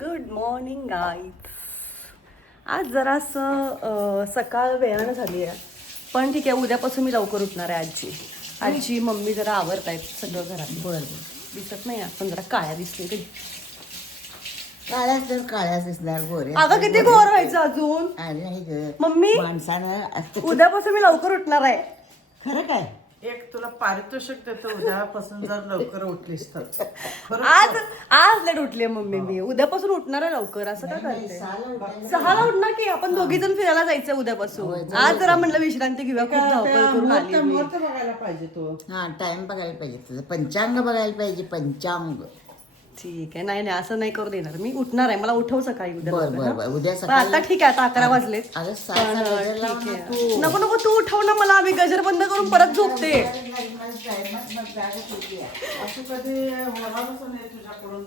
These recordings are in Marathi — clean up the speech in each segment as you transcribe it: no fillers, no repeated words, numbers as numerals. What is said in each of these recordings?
Good morning guys. आज जरासं सकाळ वेळानं झाली आहे, पण ठीक आहे. उद्यापासून मी लवकर उठणार आहे. आजी मम्मी जरा आवरतायत सगळं घरात. बरं दिसत नाही आपण जरा काळ्या दिसते ते. काळ्याच तर काळ्याच दिसणार गोरे. अगं किती गोर व्हायचं अजून. नाही ग मम्मी माणसानं उद्यापासून मी लवकर उठणार आहे. खरं काय एक तुला पारितोषिक देतो उद्यापासून जर लवकर उठलीस तर. आज लेट उठली मम्मी. मी उद्यापासून उठणार आहे लवकर. असं का करते? 6ला उठणार की आपण दोघी जण फिरायला जायचं उद्यापासून. आज जरा म्हणलं विश्रांती घेऊया. खूप धावपळ करून आली मी. मुहूर्त बघायला पाहिजे तो. हा टाइम बघायला पाहिजे तुझं. पंचांग बघायला पाहिजे. पंचांग. ठीक आहे. नाही असं नाही करू देणार. मी उठणार आहे. मला उठव सकाळी उद्या बर लवकर, बर हा? बर उद्या पण सकाळी. आता ठीक आहे. आता 11 वाजलेत. अगं पण सहा ठीक आहे. नको तू उठव ना मला. मी गजर बंद करून परत झोपते. असं कधी होणारच नाही तुझ्याकडून.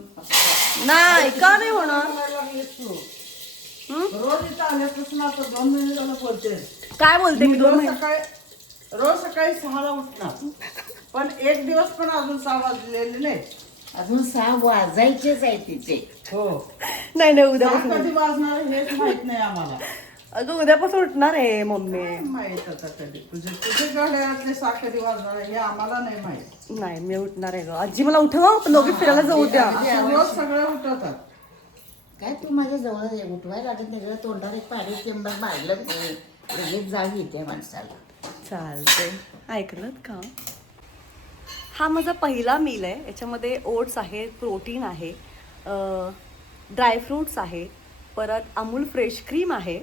नाही का नाही होणार. बोलायला लागलीस तू. रोज इथं आल्यापासून आता 2 महिने झालं बोलते. काय बोलते मी 2 महिने. रोज सकाळी 6ला उठणार, पण एक दिवस पण अजून 6 वाजलेले नाही. अजून 6 वाजायचेच आहे तिचे. हो, नाही 6 उद्यापासून. कधी वाजणार हेच माहित नाही आम्हाला. अगं उद्यापासून उठणार आहे मम्मी. माहित आता कधी तुझे घड्याळातले 6 कधी वाजणार हे आम्हाला नाही माहित. नाही मी उठणार आहे ग. आजी मला उठव. आपण दोघी फिरायला जाऊ द्या. असं रोज सगळे उठवतात. काय तू माझ्या जवळ ये. उठवायला लागत नाही. तोंडावर एक पाणी चेंबर मारलं की लगेच जाग येते माणसाला. चालते. ऐकलं का. हा माझा पहिला मील आहे. याच्यामध्ये ओट्स आहे, प्रोटीन आहे, ड्रायफ्रूट्स आहे, परत अमूल फ्रेश क्रीम आहे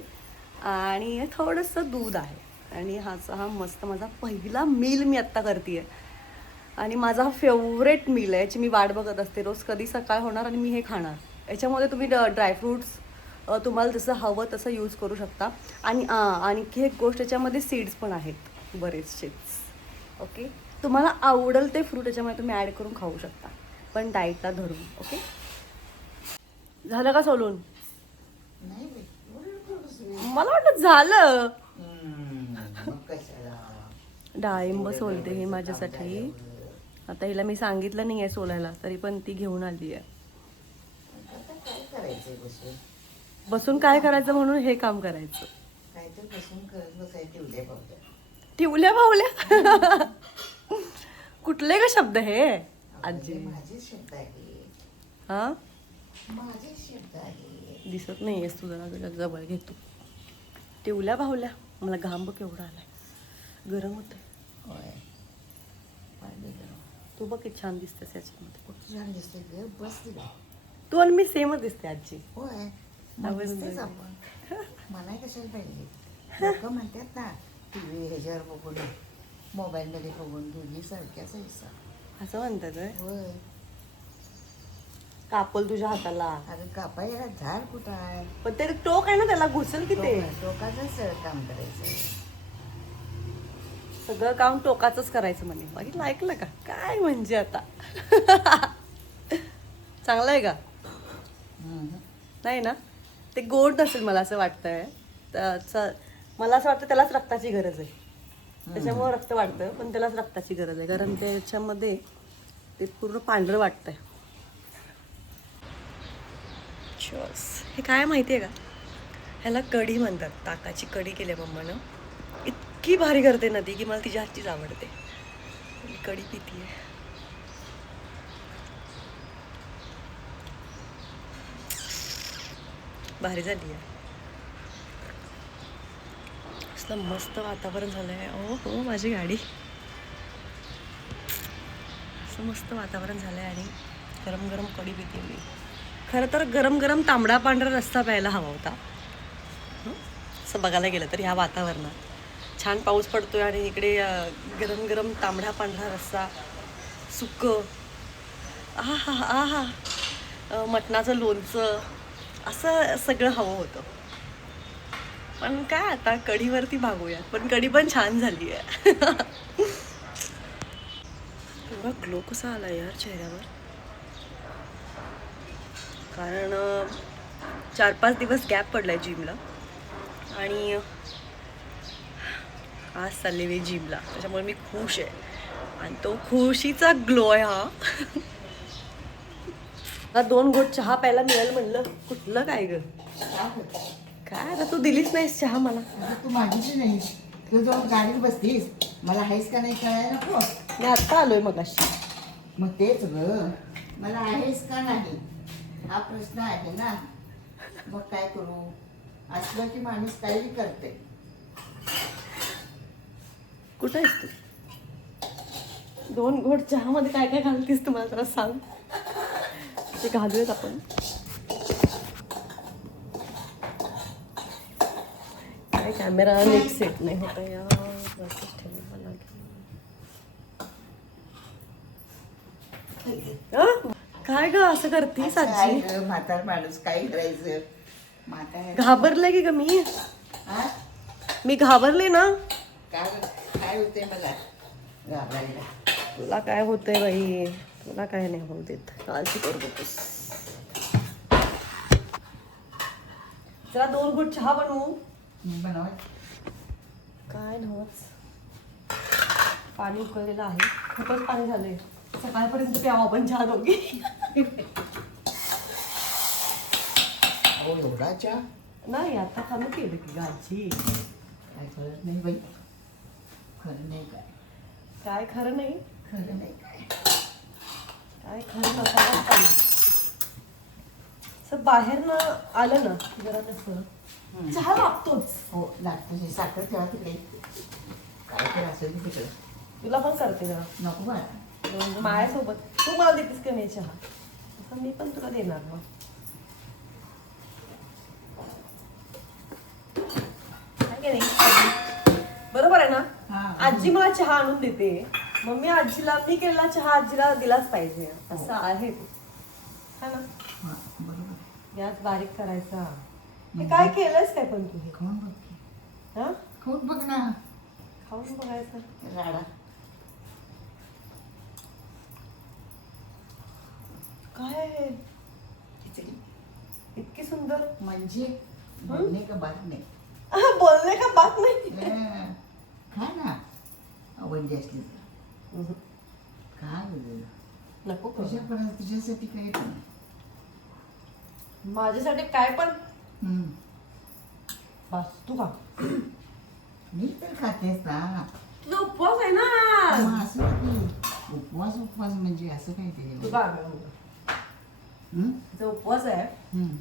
आणि थोडंसं दूध आहे. आणि हा मस्त माझा पहिला मील मी आत्ता करते आहे. आणि माझा हा फेवरेट मील आहे. याची मी वाट बघत असते. रोज कधी सकाळ होणार आणि मी हे खाणार. याच्यामध्ये तुम्ही ड्रायफ्रूट्स तुम्हाला जसं हवं तसं यूज करू शकता. आणि आणखी एक गोष्ट, याच्यामध्ये सीड्स पण आहेत बरेचसेच. ओके, तुम्हाला आवडेल ते फ्रूट याच्यामध्ये तुम्ही ॲड करून खाऊ शकता, पण डाएटला धरून. ओके, झालं का सोलून. नाही बाई. मला वाटतं झालं. मग कशाला. डाळिंब सोलते हे माझ्यासाठी. आता हिला मी सांगितलं नाही आहे सोलायला, तरी पण ती घेऊन आली आहे. आता काय करायचंय बसून. बसून काय करायचं म्हणून हे काम करायचं. काय तर बसून करत बसायचे उद्या पावत्या. ठेवल्या भावल्या. कुठले का शब्द हे आजी. माझे शब्द आहे. हा माझे शब्द आहे. दिसत नाही आहेस तू. जरा जवळ घेतो. टिवल्या भावल्या. मला घाम बघ केवढा आलाय. गरम होतंय. होय. पाणी गरम. तू बघ किती छान दिसतेस याच्यामध्ये. खूप छान दिसते ग. बस तिला. तू आणि मी सेमच दिसते आजी. होय. आवाज दिसतेच नाही. आपण. मला कशाला पाहिजे. लोक म्हणतात ना टीव्ही ह्याच्यावर बघून मोबाईलमध्ये बघून दोन्ही सारख्याच हिस्सा. असं म्हणतात होय? होय. कापल तुझ्या हाताला. अगं कापायला झाड कुठं आहे. पण ते टोक आहे ना, त्याला घुसेल की ते. टोकाचं सरळ काम करायचं. सगळं काम टोकाचंच करायचं म्हणे. बघितलं, ऐकलं का. काय म्हणजे आता. चांगलं आहे का. नाही ना, ते गोड नसेल मला असं वाटतंय. मला असं वाटतं त्यालाच रक्ताची गरज आहे. त्याच्यामुळे रक्त वाढतं, पण त्यालाच रक्ताची गरज आहे. कारण त्याच्यामध्ये ते पूर्ण पांढरं वाटतंय. हे काय माहिती आहे का, ह्याला कढी म्हणतात. ताकाची कढी केली आहे मम्मानं. इतकी भारी करते ना ती, की मला तिच्या हातचीच आवडते. मी कढी पितीये. भारी झाली आहे. असलं मस्त वातावरण झालंय. ओ हो माझी गाडी. असं मस्त वातावरण झालंय आणि गरम गरम कढी पिते मी. खरं तर गरम गरम तांबडा पांढरा रस्सा प्यायला हवा होता. असं बघायला गेलं तर ह्या वातावरणात छान पाऊस पडतोय आणि इकडे गरम गरम तांबडा पांढरा रस्सा, सुकं, आहा मटणाचं लोणचं, असं सगळं हवं होतं. पण काय आता कढीवरती भागूया. पण कढी पण छान झाली आहे. एवढा ग्लो कसा आला यार चेहऱ्यावर. कारण 4-5 दिवस गॅप पडलाय जिमला आणि आज चालले मी जिमला. त्याच्यामुळे मी खुश आहे आणि तो खुशीचा ग्लो आहे हा. आता 2 घोट चहा प्यायला मिळेल म्हणलं, कुठलं काय ग, काय आता तू दिलीच नाहीस चहा मला. आता तू मागितली नाही, तू जाऊन गाडीत बसतीस, मला आहेस का नाही कळायला नको. मी आत्ता आलोय मगाशी. मग तेच ग, मला आहेस का नाही हा प्रश्न आहे ना. मग काय करू, असलं की माणूस काहीही करते. कुठं आहेस तू? 2 घोट चहामध्ये काय काय घालतीस तुम्हाला जरा सांग. ते घालूयात आपण. काय कॅमेरा नीट सेट नाही होता यार. वरतीच ठेवलं मला. काय ग असं करतीस असं आहे आजी? ग, म्हातार माणूस काय करायचं. घाबरले की ग मी? हा मी घाबरले ना. काय काय होते मला घाबरायला. तुला काय होतंय बाई, तुला काय नाही होऊ देत, काळजी करू नकोस. जरा 2 घोट चहा बनवू. बनवा. काय नव्हच, पाणी उकळलेलं आहे, खूपच पाणी झालंय. सकाळपर्यंत प्यावं आपण चहा दोघी. अहो एवढा चहा नाही आता कमी केलं की गाजी. काय खरं नाही बाई, खरं नाही काय, काय खरं नाही, खरं नाही काय. काय खरं नसायलाच पाहिजे. असं बाहेर ना आलं ना जरा तसं चहा लागतोच. हो लागतं, साखर ठेवा तिकडे, काय तर असेल ते तिकडे. तुला पण करते जरा नको बाळा. माझ्यासोबत. तू मला देतेस का नाही चहा, तसं मी पण तुला देणार मग. काय की नाही? बरोबर आहे ना. हा. आजी मला चहा आणून देते, मग मी आजीला, मी केलेला चहा आजीला दिलाच पाहिजे, असं आहे ते. हा ना. हा, बरोबर. गॅस बारीक करायचा. हे काय केलंयस काय पण तू हे? खाऊन बघ की. हा, खाऊन बघ ना. खाऊन बघायचं. राडा. काय आहे? खिचडी इतकी सुंदर. म्हणजे बोलणे का बात नाही. बोलणे का बात नाही. खा ना, आवडली असली तर. खा ग. नको करू. तुझ्यासाठी काही पण. माझ्यासाठी काय पण. हम्म. बस तू खा. मी तर खातेस ना. तुझा उपवास आहे ना. मग असं की उपवास उपवास म्हणजे असं काय ते. तू खा. हम्म? तुझा उपवास आहे हम्म.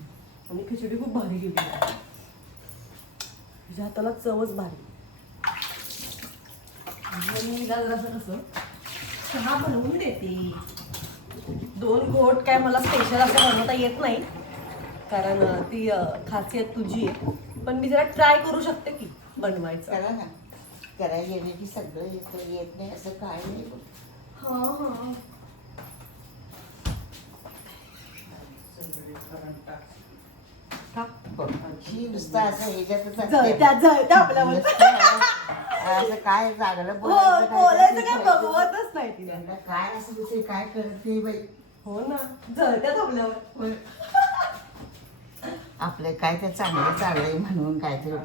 आणि खिचडी खूप भारी केली. तुझ्या हाताला चवच भारी. म्हणजे मी हिला जरासं कसं चहा बनवून देते. 2 घोट काय मला स्पेशल असं बनवता येत नाही, कारण ती खासियत तुझी आहे. पण मी जरा ट्राय करू शकते की बनवायचं. करा ना. करायला गेले की सगळं येतं, येत नाही असं काय नाही बघ. हा हा. का? बघ, ही नुसतं असं ह्याच्यातच असते. जळत्या आपल्यावर. असं काय चांगलं हो, बोलायचं काय काय बघवतच नाही तिला. त्यांना काय असं दुसरे काय कळत नाही बाई. हो ना, जळत्यात आपल्यावर. आपलं काय तर चांगलं चाललंय म्हणून काय तर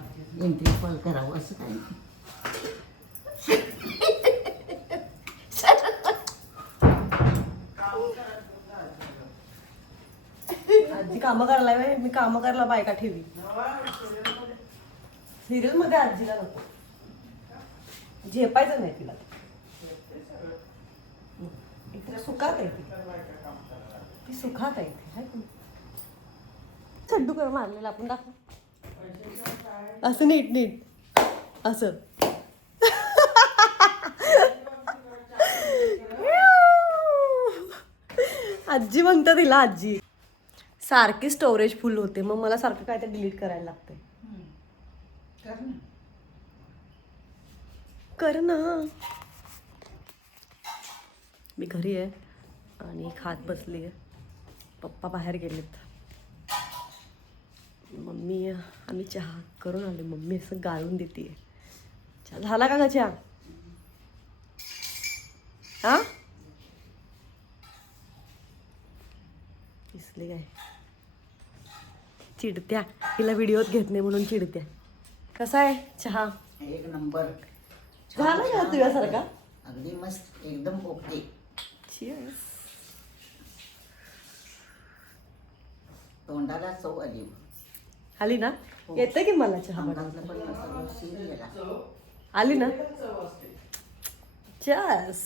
एंट्री कॉल करावं असं काही नाही. आजी कामं करायला व्हय, मी कामं करायला बायका ठेवी. सिरियल मध्ये आजीला नको, झेपायचं नाही तिला. इथे सुखात आहे ती सुखात आहे ती, हाय की नाही? चड्डू कर मारलेला आपण दाखव. असं नीट नीट असं. आजी म्हणतं तिला आजी. सारखी स्टोरेज फुल होते, मग मला सारखं काय ते डिलीट करायला लागते. कर ना. मी घरी आहे आणि खात बसली आहे. पप्पा बाहेर गेलेत. मम्मी, आम्ही चहा करून आले. मम्मी असं गाळून देते. चहा झाला का ग चहा? हा, दिसले काय? चिडत्या, हिला व्हिडिओत घेत नाही म्हणून चिडत्या. कसा आहे चहा? एक नंबर. झाला का तुझ्यासारखा? अगदी मस्त, एकदम ओके. Cheers. तोंडाला चव आली आली ना येतं की मला चहा अंगातलं बनवता पण सगळं शिर गेला. आली ना चस